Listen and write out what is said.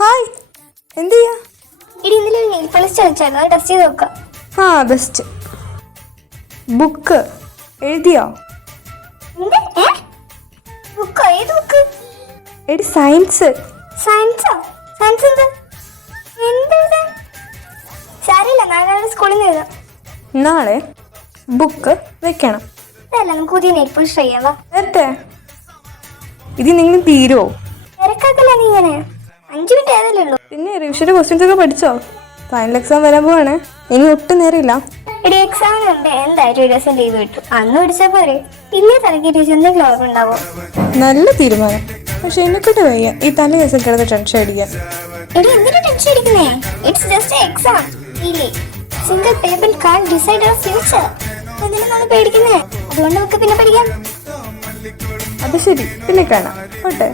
Hi, എന്ത് ചെയ്യാ? ഇനി ഇന്നലെ നെയിൽ പോളിഷ് ചതച്ചായിരുന്നു, അത് ടെസ്റ്റ് ചെയ്ത് നോക്കാം. ആ ബെസ്റ്റ്. ബുക്ക് എഴുതിയോ? ബുക്കോ? ഏത് ബുക്ക്? എടി സയൻസ്. സയൻസോ? സയൻസ് എന്താ? എന്താ? സാരില്ല, നാളെ സ്കൂളിൽ നിന്ന് എഴുതാം. നാളെ ബുക്ക് വെക്കണം. അതല്ല, നമുക്ക് പുതിയ നെയിൽ പോളിഷ് ട്രൈ ചെയ്യാം. നേരത്തെ ഇത് നിങ്ങൾ തീരുമോ? തിരക്കാക്കല്ല നീ ഇങ്ങനെ. 5 മിനിറ്റ് ഏതല്ലേ ഉള്ളൂ. പിന്നെ റിവിഷൻ്റെ ക്വസ്റ്റ്യൻസ് ഒക്കെ പഠിച്ചോ? ഫൈനൽ എക്സാം വരാൻ പോവാണ്, ഇനി ഒട്ടും നേരമില്ല. എടി എക്സാമിനുണ്ട്, എന്തായാലും 1 ദിവസം ലീവ് കിട്ടും, അന്ന് പഠിച്ചാൽ പോരെ. പിന്നെ തലക്ക് എന്തെങ്കിലും ഓർമ്മ ഉണ്ടാവോ? നല്ല തീരുമാനം. പക്ഷെ എന്നെക്കൊണ്ട് വയ്യ ഈ തലേ ദിവസം കിടന്ന് ടെൻഷൻ അടിക്കാൻ. എടി എന്തിനാ ടെൻഷൻ അടിക്കുന്നേ? It's just exam. ഇല്ലേ, single paper can decide our future. എന്തിനാണ് പേടിക്കുന്നേ? അതുകൊണ്ട് നമുക്ക് പിന്നെ പഠിക്കാം. അത് ശരി, പിന്നെ കാണാം. ഓട്ടെ.